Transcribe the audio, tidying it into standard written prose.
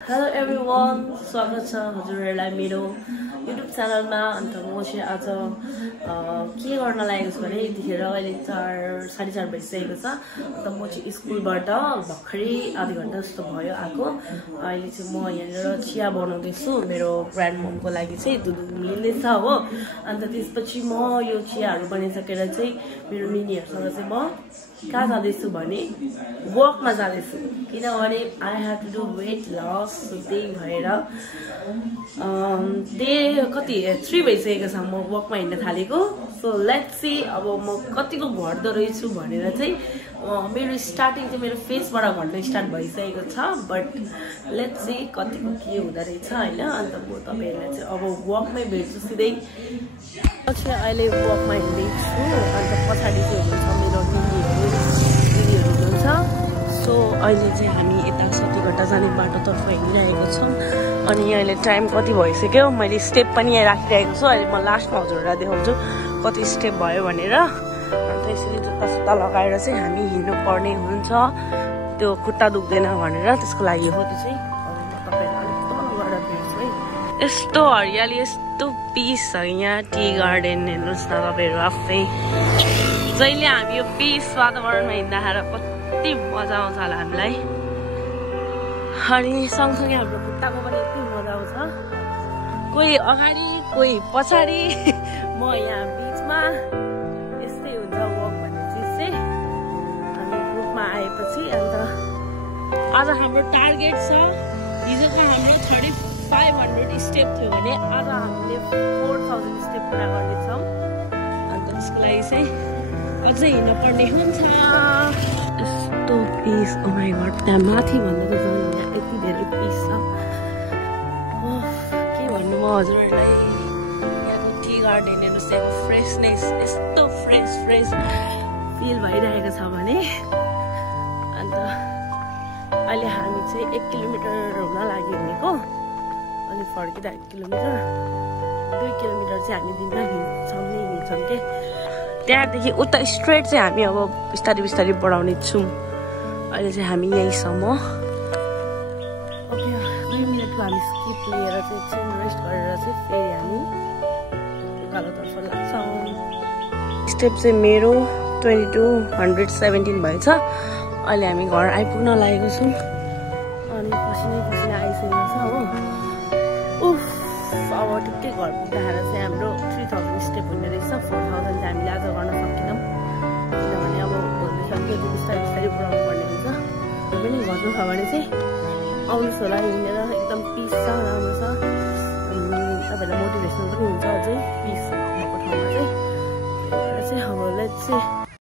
Hello everyone, स्वागत छ हजुरहरुलाई मेरो YouTube च्यानलमा। अन्त म चाहिँ आज के गर्न लागेको छु भने यतिखेर अहिले 4:30 बजिसकेको छ। अन्त म चाहिँ स्कुलबाट भर्खरै आधा घण्टा जस्तो भयो आएको। अहिले चाहिँ म यहाँनिर चिया बनाउँदै छु मेरो ग्रान्ड ममको लागि चाहिँ दुध उम्लिँदैछ हो। अन्त त्यसपछि म यो चियाहरु बनाइसकेर चाहिँ मेरो मिनीहरुसँग चाहिँ म कहाँ जाँदैछु भने वकमा जाँदैछु, किनभने I have to do weight loss. त्यही भएर डे कति 3 भइसकेको छ म वकमा हिँड्न थालेको। सो लेट्स सी अब म कतिको घट्दो रहेछु भनेर चाहिँ मेरो स्टार्टिङ चाहिँ मेरो फेसबाट घट्न स्टार्ट भइसकेको छ, बट लेट्स सी कतिको के हुँदो रहेछ हैन। अन्त म तपाईहरुलाई चाहिँ अब वकमै भेट्छु सिधै। पछि अहिले वकमा हिँड्दैछु। अन्त पछाडि चाहिँ हुनुहुन्छ मेरो दिदीहरु हुनुहुन्छ। सो अहिले चाहिँ हामी यता सतीघट्टा जाने बाटोतर्फ हिँडिरहेको छौँ। अनि अहिले टाइम कति भइसक्यो, मैले स्टेप पनि यहाँ राखिरहेको छु। अहिले म लास्टमा हजुरहरूलाई देखाउँछु कति स्टेप भयो भनेर। अन्त यसरी जुत्ता सुत्ता लगाएर चाहिँ हामी हिँड्नु पर्ने हुन्छ, त्यो खुट्टा दुख्दैन भनेर। त्यसको लागि हो त्यो चाहिँ। यस्तो हरियाली, यस्तो पिस छ यहाँ। टी गार्डन हेर्नुहोस् न तपाईँहरू आफै। जहिले हामी यो पिस वातावरणमा हिँड्दाखेरि कति मजा आउँछ होला हामीलाई। अनि सँगसँगै हाम्रो खुट्टाको पनि यति मजा आउँछ, कोही अगाडि कोही पछाडि म यहाँ बिचमा। यस्तै हुन्छ वक भन्ने चिज चाहिँ हामी ग्रुपमा आएपछि। अन्त आज हाम्रो टार्गेट छ, हिजोको हाम्रो 3500 स्टेप थियो भने आज हामीले 4000 स्टेप पुरा गर्नेछौँ। अन्त त्यसको लागि चाहिँ अझै हिँड्नु पर्ने हुन्छ। यस्तो पिस, ओ माई गॉड, त्यहाँ माथि भन्दा त झन् यहाँ यति धेरै पिस छ। के भन्नु म हजुरहरूलाई। यहाँको टी गार्डन हेर्नुहोस्, यहाँको फ्रेसनेस यस्तो फ्रेस फिल भइरहेको छ भने। अन्त अहिले हामी चाहिँ 1 किलोमिटर हुन लागि हिँडेको, अनि फर्किँदा 1 किलोमिटर 2 किलोमिटर चाहिँ हामी दिनमा हिँड्छौँ के। त्यहाँदेखि उता स्ट्रेट चाहिँ हामी अब बिस्तारै बिस्तारै बढाउने छौँ। अहिले चाहिँ हामी यहीँसम्म। ओके, 2 मिनटको हामी स्किप लिएर चाहिँ एकछिन रेस्ट गरेर चाहिँ फेरि हामी उकालोतर्फ लाग्छौँ। स्टेप चाहिँ मेरो 2217 भएछ। अहिले हामी घर आइपुग्न लागेको छौँ। अनि पसिना आइसकेको छ हो। उफ, अब ठिकै घर पुग्दाखेरि चाहिँ हाम्रो 3000 स्टेप हुने रहेछ। 4000 चाहिँ हामीले आज गर्न सकेनौँ, किनभने अब भोलिसक्यो बिस्तारै बिस्तारै बढाउनु पर्ने हुन्छ। पनि गर्नु छ भने चाहिँ आउनुहोस् होला, हिँडेर एकदम पिस छ, राम्रो छ। तपाईँहरूलाई मोटिभेसनल पनि हुन्छ अझै पिस भएको ठाउँमा चाहिँ। अब लेट्स सी